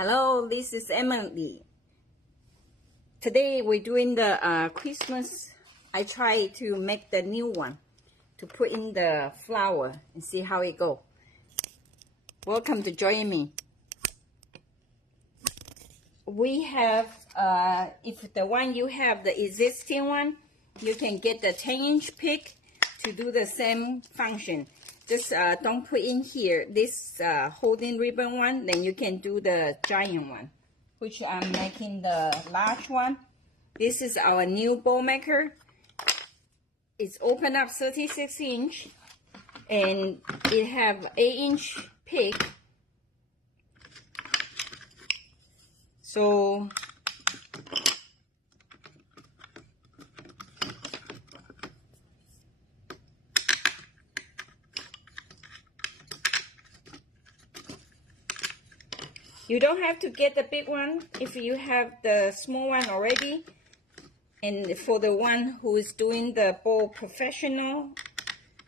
Hello, this is Emily. Today we're doing the Christmas. I try to make the new one to put in the flower and see how it go. Welcome to join me. We have, if the one you have, the existing one, you can get the 10-inch pick to do the same function. Just don't put in here this holding ribbon one, then you can do the giant one, which I'm making the large one. This is our new bowl maker. It's open up 36 inch and it have 8-inch pick. So you don't have to get the big one if you have the small one already. And for the one who is doing the bowl professional,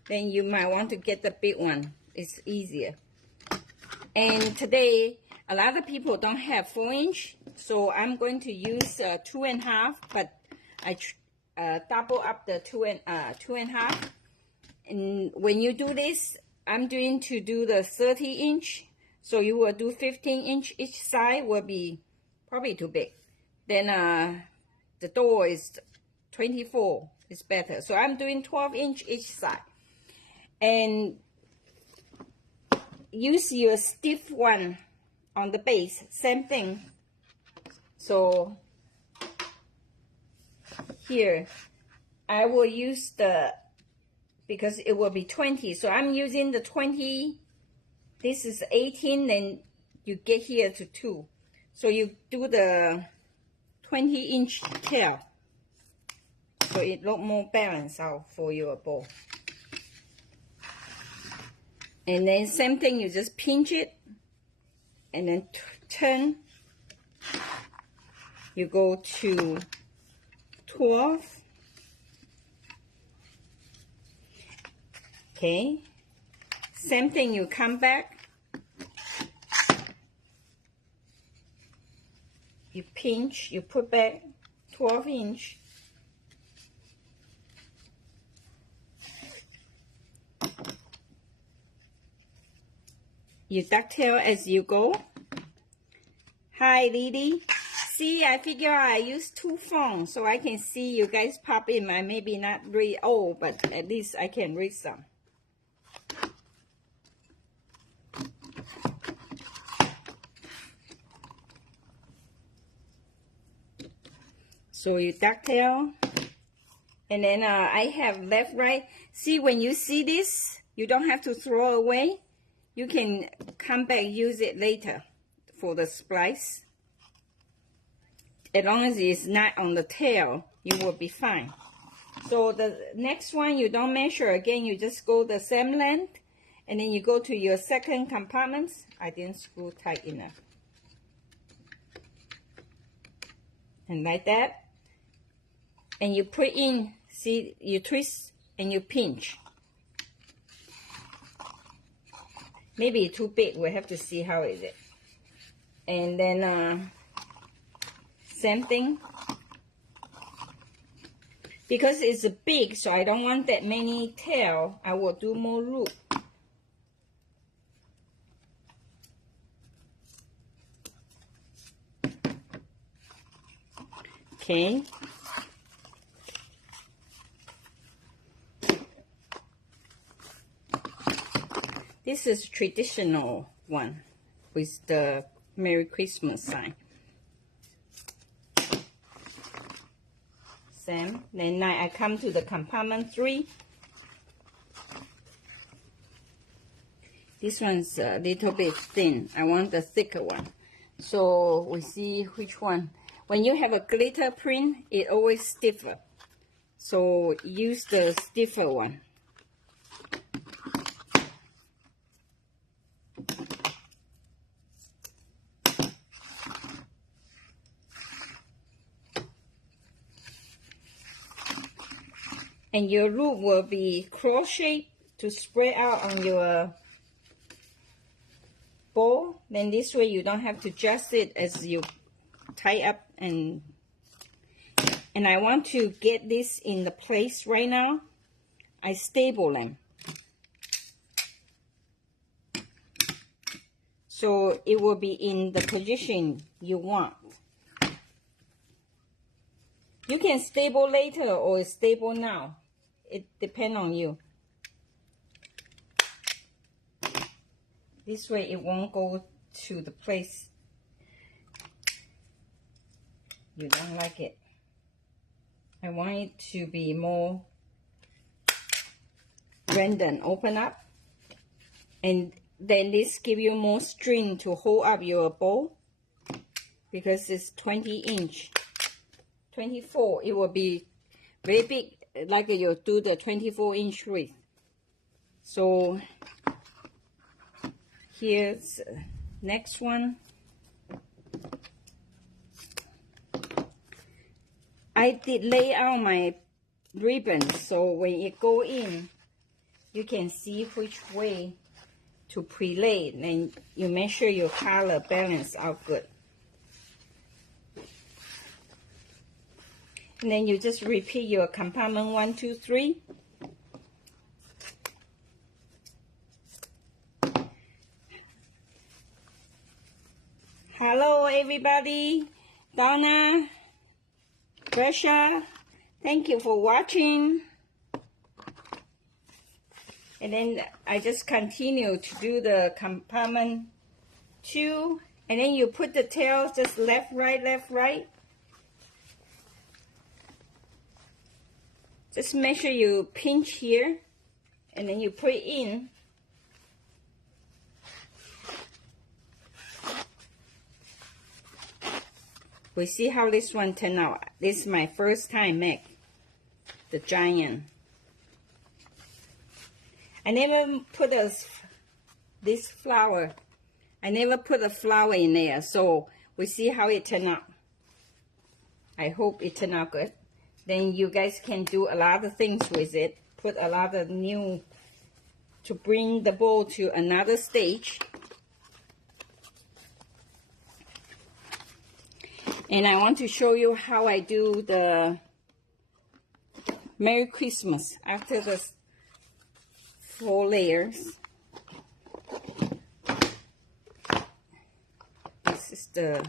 then you might want to get the big one. It's easier. And today, a lot of people don't have 4-inch, so I'm going to use 2.5, but I double up the 2.5. And when you do this, I'm doing to do the 30-inch. So you will do 15-inch each side will be probably too big. Then the door is 24, it's better. So I'm doing 12-inch each side. And use your stiff one on the base, same thing. So here, I will use because it will be 20. So I'm using the 20. This is 18, then you get here to 2. So you do the 20-inch tail. So it look more balanced out for your bowl. And then same thing, you just pinch it and then turn. You go to 12. Okay. Same thing, you come back, you pinch, you put back 12-inch. You ducktail as you go. Hi, Lily. See, I figure I use 2 phones so I can see you guys pop in. I maybe not read all, but at least I can read some. So you ducktail, and then I have left, right. See, when you see this, you don't have to throw away. You can come back, use it later for the splice. As long as it's not on the tail, you will be fine. So the next one, you don't measure again, you just go the same length, and then you go to your second compartment. I didn't screw tight enough. And like that. And you put in, see, you twist and you pinch. Maybe too big, we'll have to see how is it. And then same thing. Because it's big, so I don't want that many tail, I will do more loop. Okay. This is traditional one with the Merry Christmas sign. Same. Then now I come to the compartment 3. This one's a little bit thin. I want the thicker one. So we see which one. When you have a glitter print, it always stiffer. So use the stiffer one. And your loop will be cross shape to spread out on your bowl. Then this way you don't have to adjust it as you tie up. And I want to get this in the place right now. I stable them, so it will be in the position you want. You can stable later or stable now. It depends on you. This way it won't go to the place you don't like it. I want it to be more random. Open up, and then this give you more string to hold up your bowl, because it's 20-inch. 24, it will be very big, like you do the 24-inch wreath. So here's next one. I did lay out my ribbon, so when it go in, you can see which way to pre-lay, and you make sure your color balance out good. And then you just repeat your compartment 1, 2, 3. Hello everybody, Donna, Gresha, thank you for watching. And then I just continue to do the compartment 2, and then you put the tail just left, right, left, right. Just make sure you pinch here, and then you put it in. We see how this one turned out. This is my first time make the giant. I never put this flower. I never put a flower in there, so we see how it turned out. I hope it turned out good. Then you guys can do a lot of things with it. Put a lot of new to bring the bowl to another stage. And I want to show you how I do the Merry Christmas after the 4 layers. This is the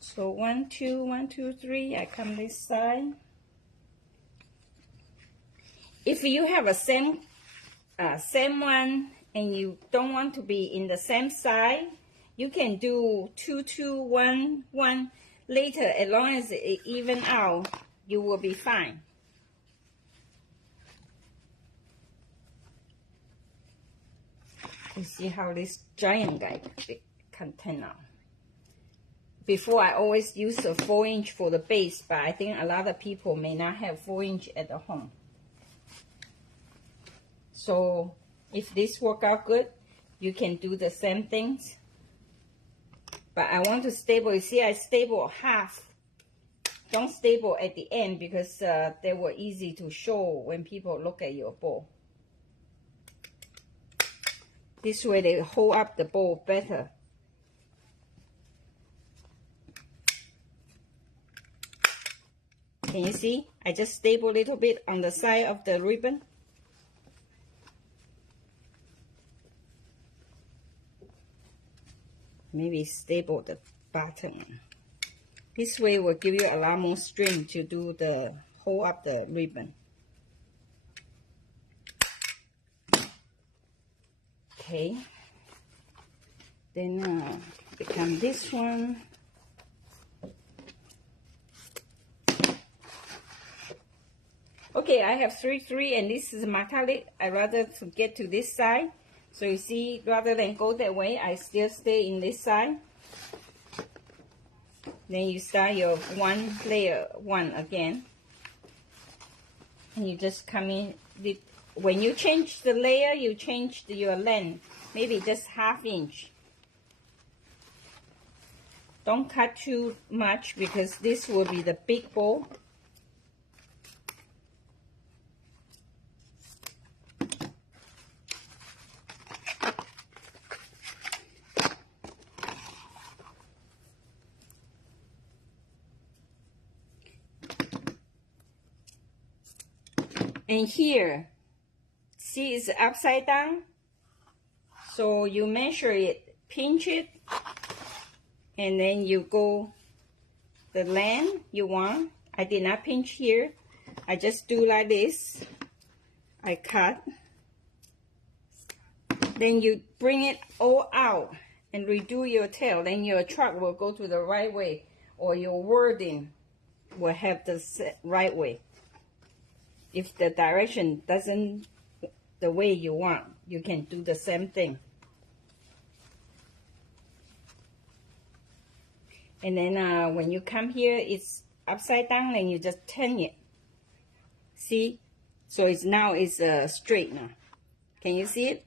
so 1, 2, 1, 2, 3. I come this side. If you have a same one and you don't want to be in the same side, you can do 2, 2, 1, 1 later. As long as it even out, you will be fine. You see how this giant guy can turn out. Before, I always use a 4-inch for the base, but I think a lot of people may not have 4-inch at the home. So if this work out good, you can do the same things. But I want to stable. You see, I stable half. Don't stable at the end, because they were easy to show when people look at your bowl. This way they hold up the bowl better. Can you see? I just stable a little bit on the side of the ribbon. Maybe stable the bottom. This way will give you a lot more string to do the hold up the ribbon. Okay. Then become this one. Okay, I have 3, 3, and this is metallic. I rather to get to this side. So you see, rather than go that way, I still stay in this side. Then you start your 1 layer 1 again. And you just come in. When you change the layer, you change your length. Maybe just 1/2 inch. Don't cut too much because this will be the big bowl. And here, see, it's upside down. So you measure it, pinch it, and then you go the length you want. I did not pinch here. I just do like this. I cut. Then you bring it all out and redo your tail. Then your truck will go to the right way, or your wording will have the right way. If the direction doesn't the way you want, you can do the same thing. And then when you come here, it's upside down, and you just turn it. See? So it's now it's straight now. Can you see it?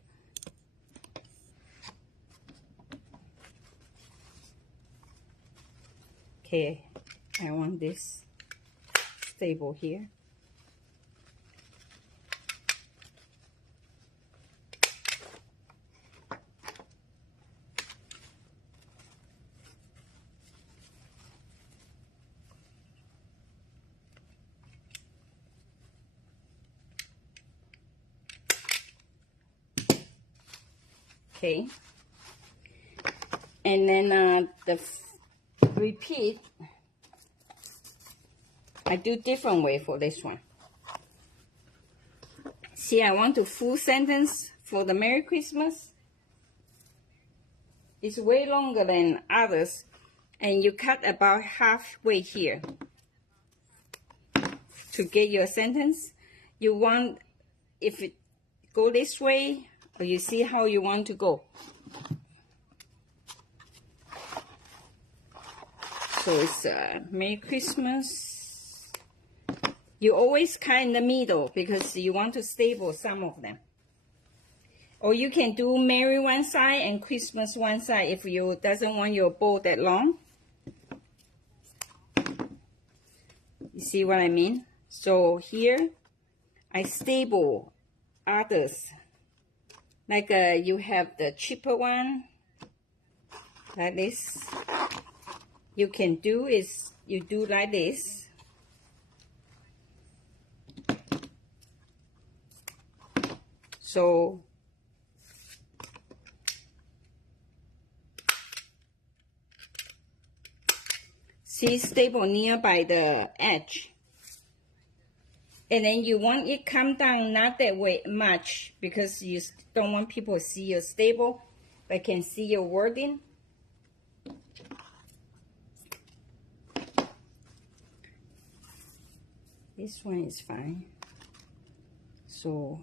Okay, I want this stable here. Okay, and then repeat. I do different way for this one. See, I want to full sentence for the Merry Christmas. It's way longer than others, and you cut about halfway here to get your sentence. You want, if it go this way, or you see how you want to go. So it's Merry Christmas. You always cut in the middle because you want to stable some of them. Or you can do Merry one side and Christmas one side if you doesn't want your bow that long. You see what I mean? So here, I stable others. Like you have the cheaper one, like this. You can do is, you do like this. So, see, stable nearby the edge. And then you want it come down not that way much because you don't want people to see your stable, but can see your wording. This one is fine. So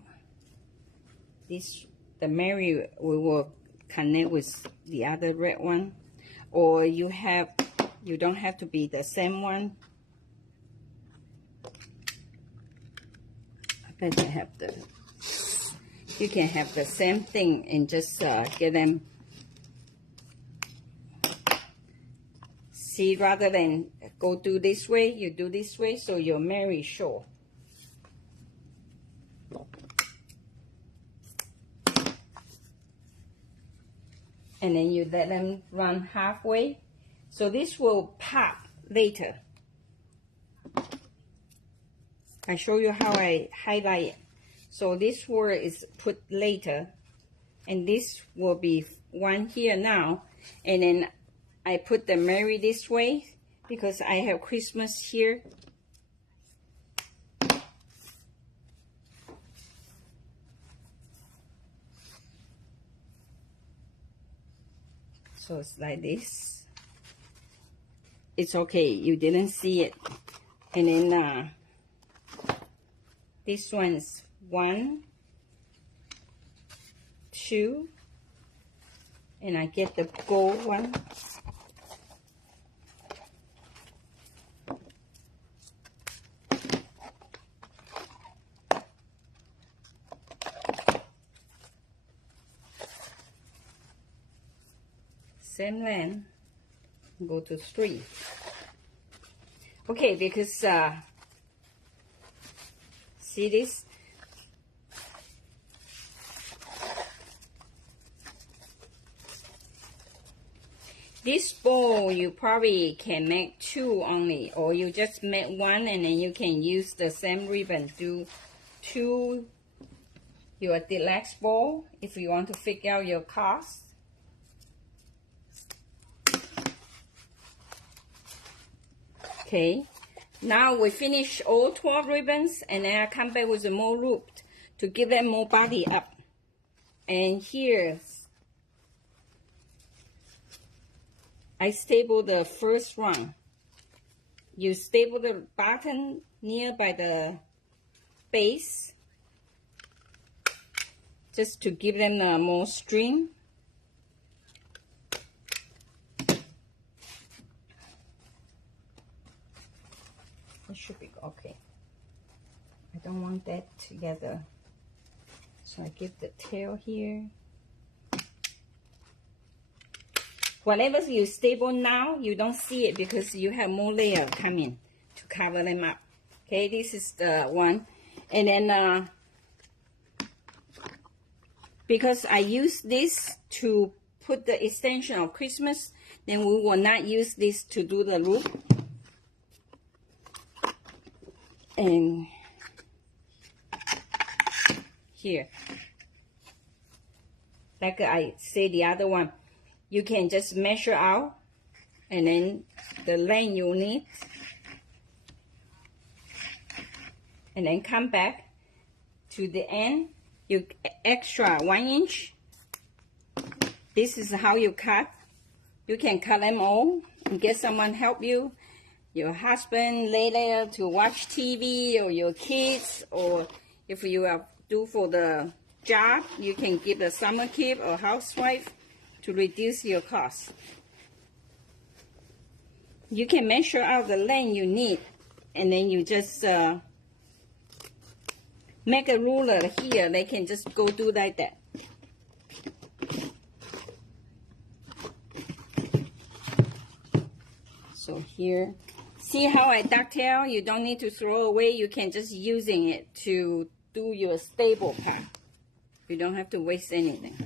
this, the Merry, we will connect with the other red one, or you don't have to be the same one. I bet you can have the same thing and just get them. See, rather than go do this way, you do this way, so you're Merry short. And then you let them run halfway. So this will pop later. I show you how I highlight it. So this word is put later, and this will be one here now, and then I put the Merry this way because I have Christmas here. So it's like this. It's okay, you didn't see it. And then this one's 1, 2, and I get the gold one. Same length. Go to 3. Okay, because see this? This bowl you probably can make 2 only, or you just make 1 and then you can use the same ribbon do 2 your deluxe bowl if you want to figure out your cost. Okay, now we finish all 12 ribbons, and then I come back with more loop to give them more body up. And here I staple the first one. You staple the button near by the base just to give them more string. It should be okay. I don't want that together. So I give the tail here. Whatever you staple now, you don't see it because you have more layer coming to cover them up. Okay, this is the one. And then because I use this to put the extension of Christmas, then we will not use this to do the loop. And here, like I said the other one, you can just measure out and then the length you need, and then come back to the end. You extra 1 inch. This is how you cut. You can cut them all and get someone help you. Your husband later to watch TV, or your kids, or if you are do for the job, you can give a summer kid or housewife to reduce your cost. You can measure out the length you need, and then you just make a ruler here. They can just go do like that. So here, see how I ducktail? You don't need to throw away. You can just using it to do your staple part. You don't have to waste anything.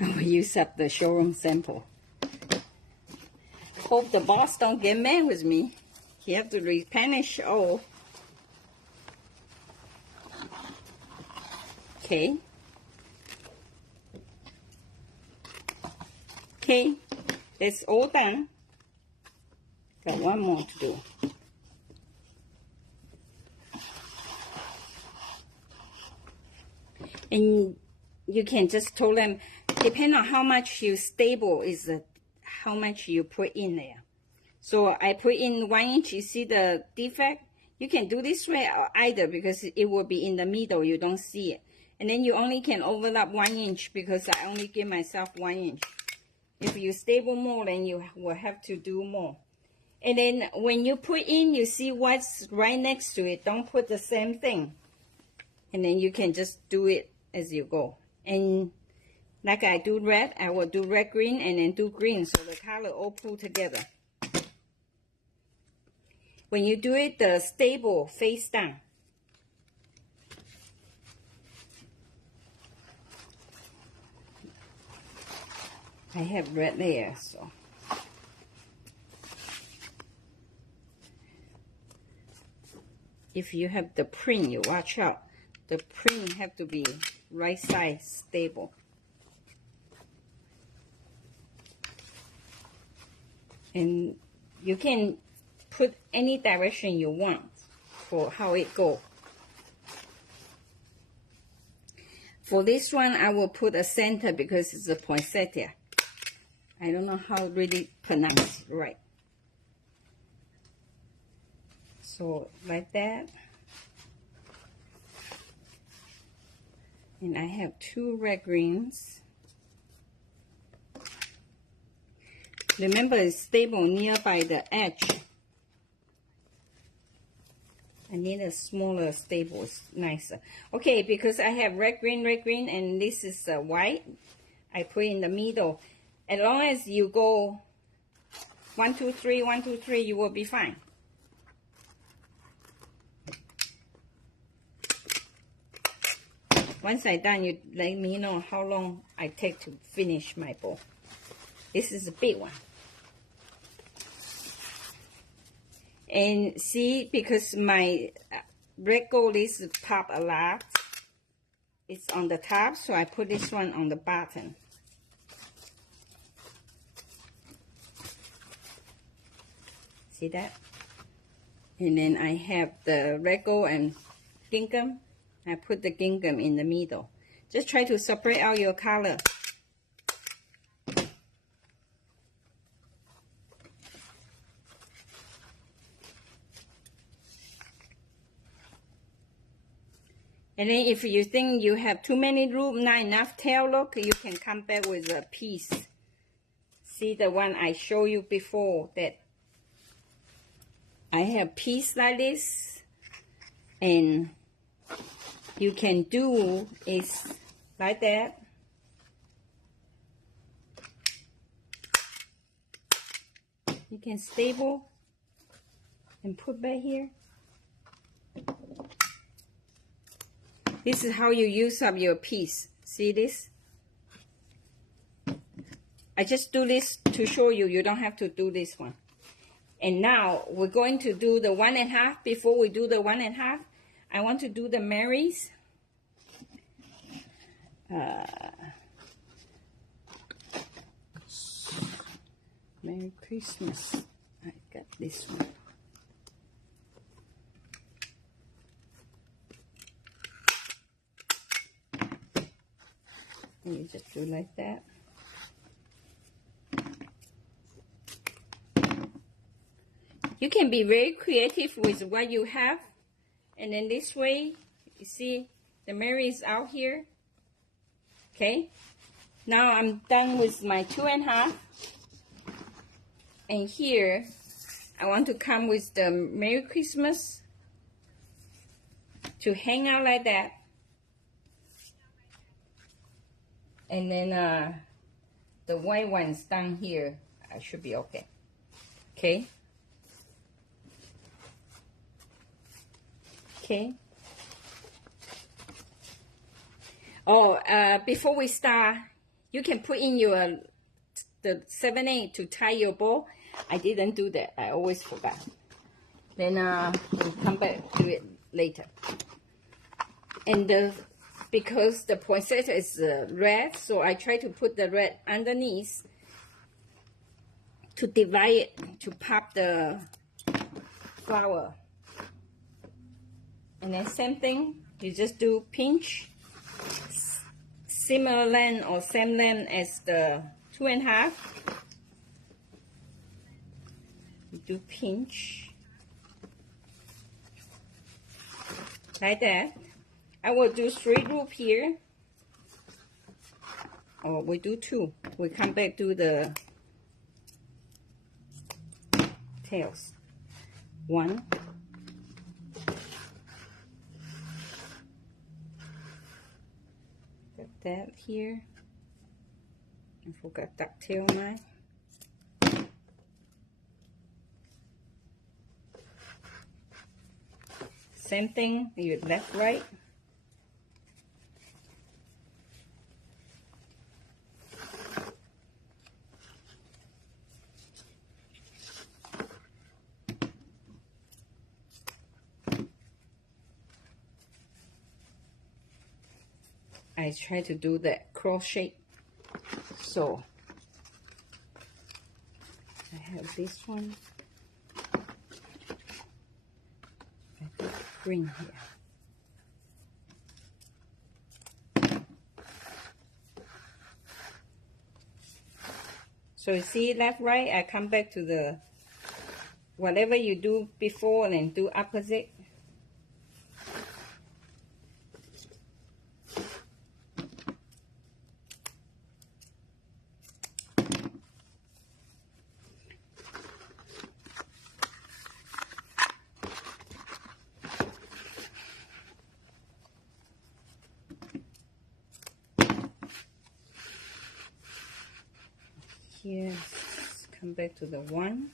I'll use up the showroom sample. Hope the boss don't get mad with me. He have to replenish all. Okay. Okay, that's all done. Got one more to do. And you can just tell them, depending on how much you staple is how much you put in there. So I put in 1 inch. You see the defect? You can do this way or either, because it will be in the middle. You don't see it. And then you only can overlap 1 inch because I only give myself 1 inch. If you staple more, then you will have to do more. And then when you put in, you see what's right next to it. Don't put the same thing. And then you can just do it as you go. And like I do red, I will do red, green, and then do green, so the color all pull together. When you do it, the staple face down. I have red there, so. If you have the print, you watch out. The print have to be right side stable. And you can put any direction you want for how it go. For this one, I will put a center because it's a poinsettia. I don't know how really pronounced right. So like that. And I have 2 red greens. Remember, it's stable nearby the edge. I need a smaller staple, it's nicer. Okay, because I have red, green, and this is white, I put in the middle. As long as you go 1, 2, 3, 1, 2, 3, you will be fine. Once I'm done, you let me know how long I take to finish my bowl. This is a big one. And see, because my red gold is pop a lot, it's on the top, so I put this one on the bottom. See that? And then I have the red gold and gingham. I put the gingham in the middle. Just try to separate out your color. And then if you think you have too many loops, not enough tail look, you can come back with a piece. See the one I showed you before, that I have piece like this, and you can do is like that. You can staple and put back here. This is how you use up your piece. See this? I just do this to show you, you don't have to do this one. And now we're going to do the 1 1/2. Before we do the 1 1/2, I want to do the Marys. Merry Christmas. I got this one. And you just do like that. You can be very creative with what you have. And then this way, you see the Mary is out here. Okay. Now I'm done with my 2 1/2. And here, I want to come with the Merry Christmas to hang out like that. And then the white ones down here, I should be okay. Okay. Okay. Oh, before we start, you can put in your the 7/8 to tie your bow. I didn't do that. I always forgot. Then we'll come back to it later. And because the poinsettia is red, so I try to put the red underneath to divide it, to pop the flower. And then same thing, you just do pinch, similar length or same length as the 2 1/2. You do pinch like that. I will do 3 loops here, or we do 2. We come back to the tails. 1. Got that here. I forgot ducktail mine. Same thing, you left, right. I try to do that cross shape. So I have this one. I put green here. So you see left, right, I come back to the whatever you do before and then do opposite. here, let's come back to the one.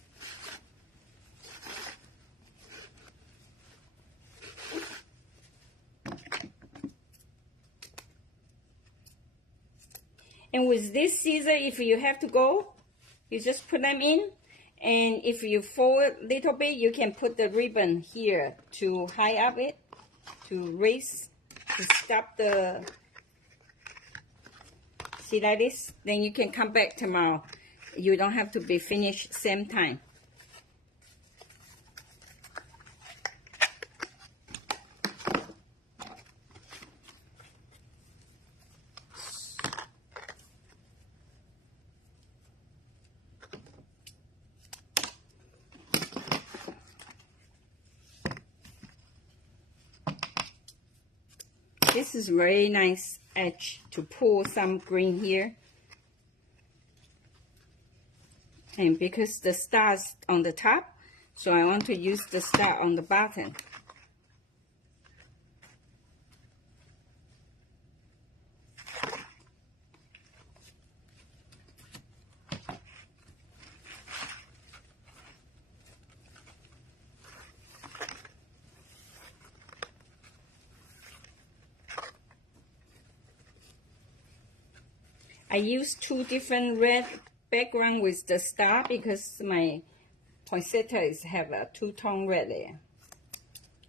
And with this scissor, if you have to go, you just put them in. And if you fold a little bit, you can put the ribbon here to high up it, to raise, to stop the, see like this? Then you can come back tomorrow. You don't have to be finished same time. This is very nice edge to pull some green here. And because the star's on the top, so I want to use the star on the bottom. I used two different red background with the star because my poinsettia have a two-tone red there.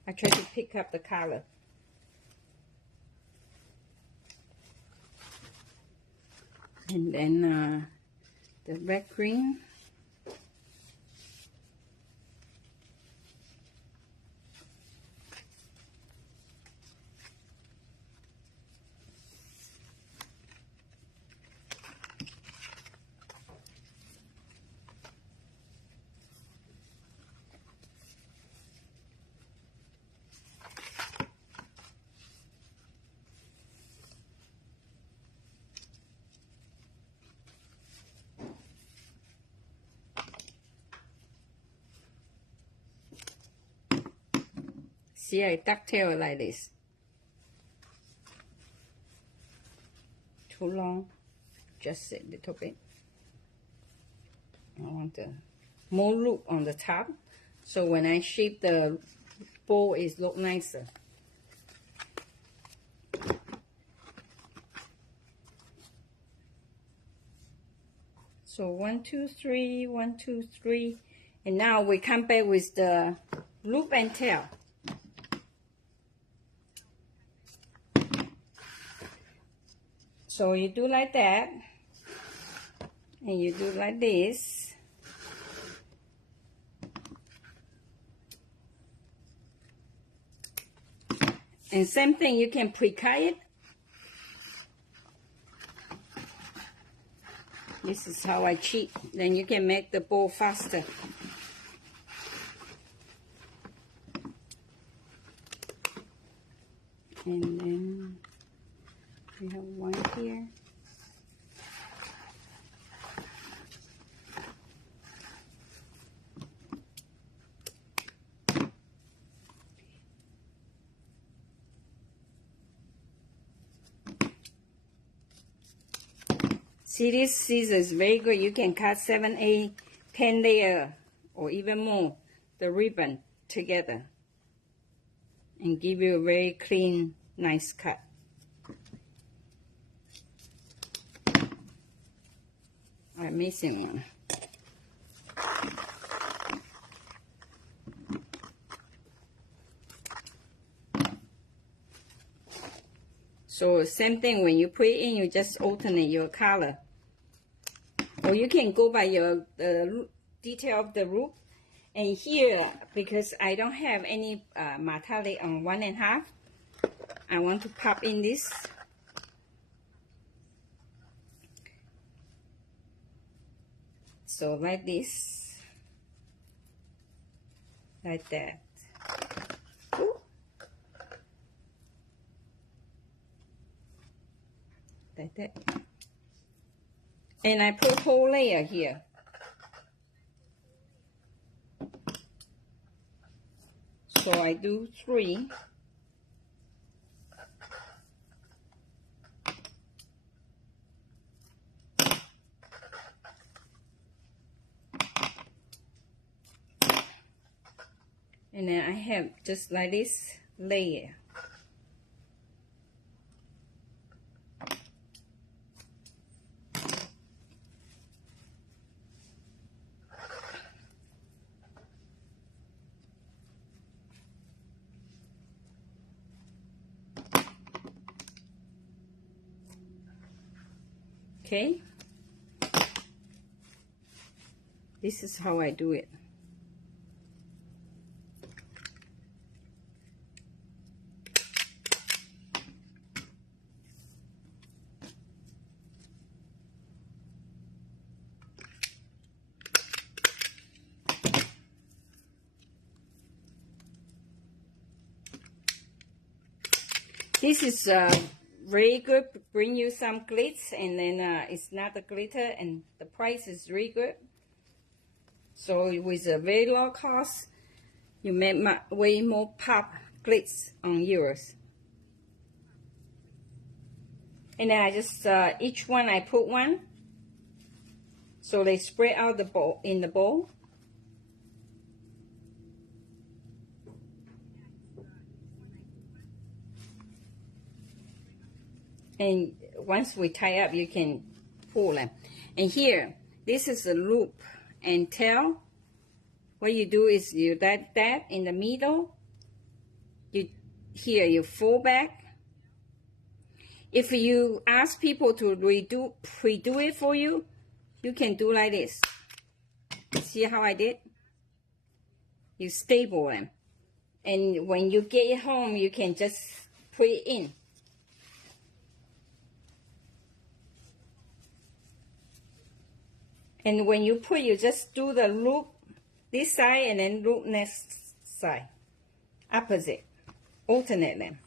I try to pick up the color. And then the red green. See, I ducktail like this. Too long, just a little bit. I want the more loop on the top, so when I shape the bowl, it look nicer. So 1, 2, 3, 1, 2, 3, and now we come back with the loop and tail. So you do like that, and you do like this. And same thing, you can pre-cut it. This is how I cheat. Then you can make the bowl faster. And then we have one here. See, this scissor is very good. You can cut 7, 8, 10 layer or even more the ribbon together and give you a very clean, nice cut. I'm missing one. So same thing, when you put it in, you just alternate your color. Or you can go by your detail of the roof. And here, because I don't have any metallic on 1.5, I want to pop in this. So like this, like that. Ooh. Like that. And I put whole layer here. So I do 3. And then I have just like this layer. Okay, this is how I do it. This is very good, bring you some glitz, and then it's not the glitter, and the price is really good. So with a very low cost, you make way more pop glitz on yours. And then I just each one I put one, so they spread out the bowl in the bowl. And once we tie up, you can pull them. And here, this is a loop and tail. What you do is you that in the middle. You fold back. If you ask people to pre-do it for you, you can do like this. See how I did? You staple them. And when you get it home, you can just put it in. And when you put, you just do the loop this side and then loop next side. Opposite. Alternate them.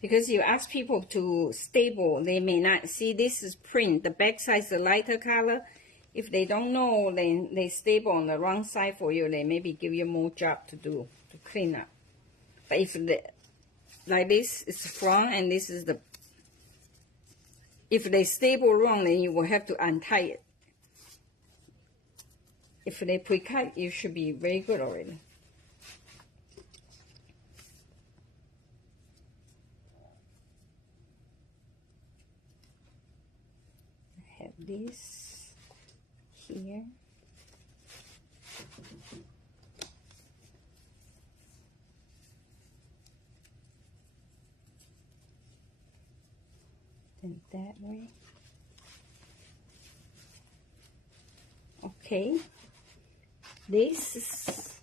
Because you ask people to staple, they may not see this is print. The back side is a lighter color. If they don't know, then they staple on the wrong side for you. They maybe give you more job to do, to clean up. But if like this is front and this is the, if they staple wrong, then you will have to untie it. If they pre-cut, you should be very good already. I have this here. Then that way. Okay. This is,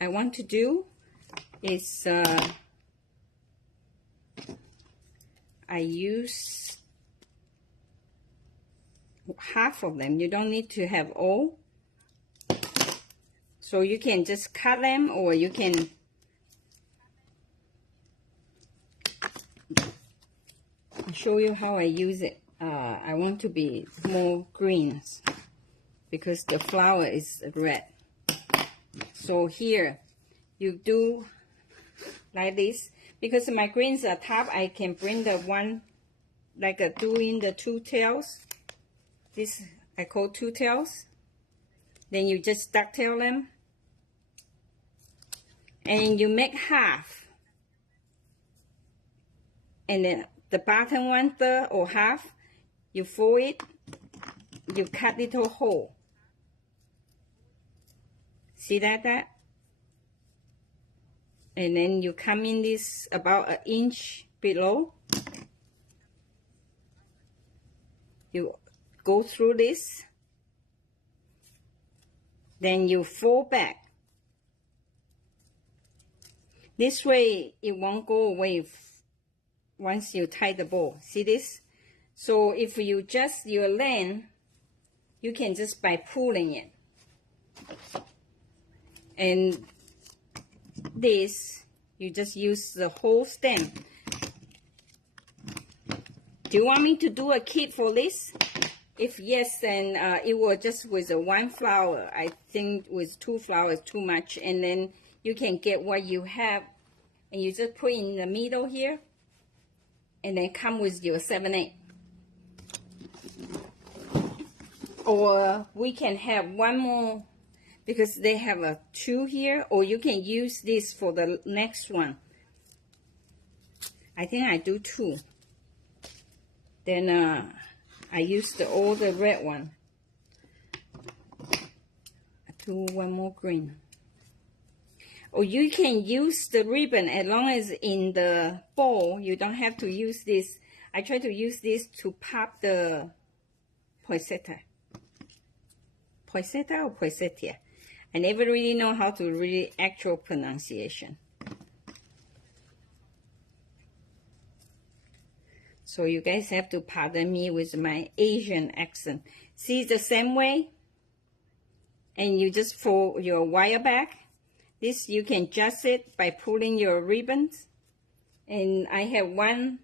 I want to do is I use half of them. You don't need to have all. So you can just cut them, or you can show you how I use it. I want to be more greens because the flower is red. So here you do like this. Because my greens are top, I can bring the one like doing the two tails. This I call two tails. Then you just ducktail them. And you make half. And then the bottom 1/3 or half, you fold it, you cut little hole. See that? And then you come in this about 1 inch below. You go through this. Then you fold back. This way it won't go away once you tie the bow. See this? So if you adjust your length, you can just by pulling it. And this, you just use the whole stem. Do you want me to do a kit for this? If yes, then it will just with one flower. I think with 2 flowers too much. And then you can get what you have, and you just put in the middle here, and then come with your 7/8. Or we can have one more because they have a 2 here, or you can use this for the next one. I think I do 2. Then I use all the red one. I do one more green. Or you can use the ribbon as long as in the bowl. You don't have to use this. I try to use this to pop the poinsettia. Poinsettia or poinsettia? I never really know how to really actual pronunciation. So you guys have to pardon me with my Asian accent. See, the same way? And you just fold your wire back. This you can adjust it by pulling your ribbons. And I have one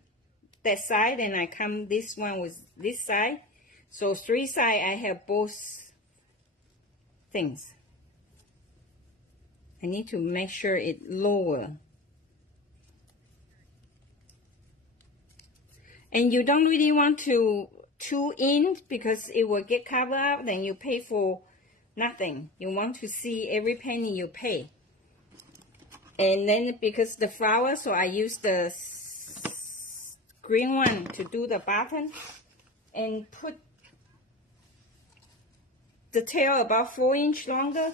that side, and I come this one with this side. So 3 sides, I have both things. I need to make sure it lower. And you don't really want to 2 in because it will get covered up, then you pay for nothing. You want to see every penny you pay. And then because the flower, so I use the green one to do the button and put the tail about 4 inches longer.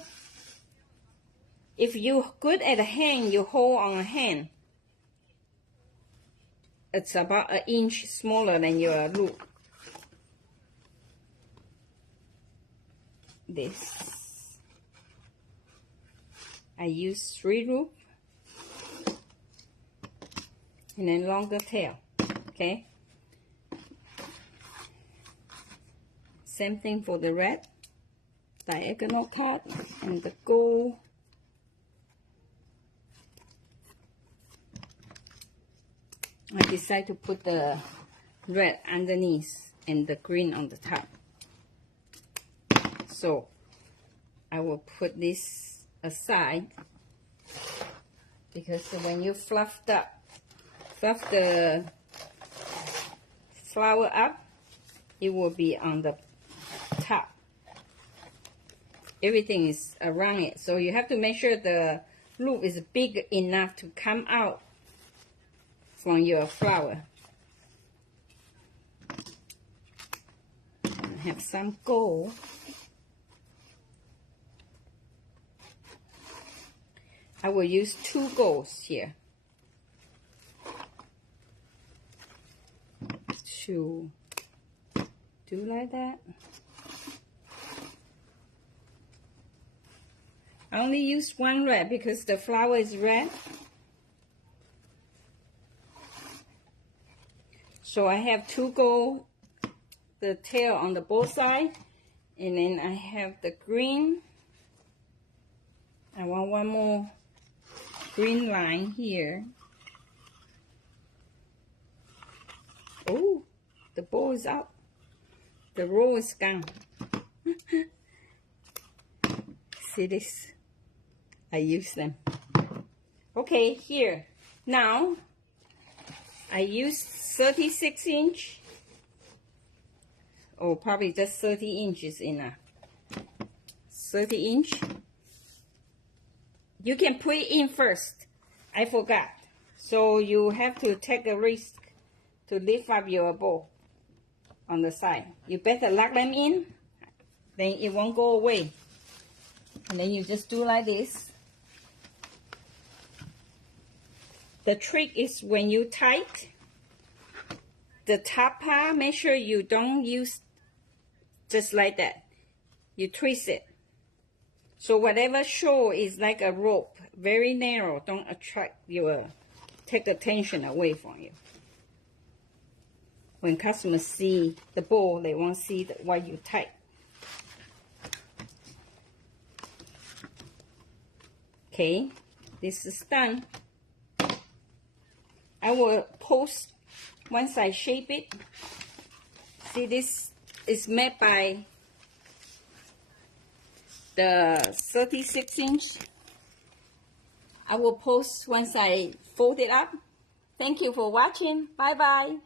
If you're good at a hand, you hold on a hand. It's about 1 inch smaller than your loop. This. I use 3 loops. And then longer tail. Okay. Same thing for the red. Diagonal cut and the gold. I decide to put the red underneath and the green on the top. So I will put this aside because when you fluff the flower up, it will be on the top. Everything is around it, so you have to make sure the loop is big enough to come out from your flower. I have some gold. I will use 2 golds here to do like that. I only use 1 red because the flower is red. So I have 2 gold, the tail on the both sides, and then I have the green. I want one more green line here. Oh, the bow is out. The roll is gone. See this? I use them. Okay, here. Now, I use 36 inch. Or probably just 30 inches enough. 30 inch. You can put it in first. I forgot. So you have to take a risk to lift up your bow on the side. You better lock them in, then it won't go away. And then you just do like this. The trick is when you tight the top part, make sure you don't use just like that. You twist it. So whatever show is like a rope, very narrow, don't take attention away from you. When customers see the bowl, they won't see what you tight. Okay, this is done. I will post once I shape it. See, this is made by the 36 inch. I will post once I fold it up Thank you for watching. Bye bye.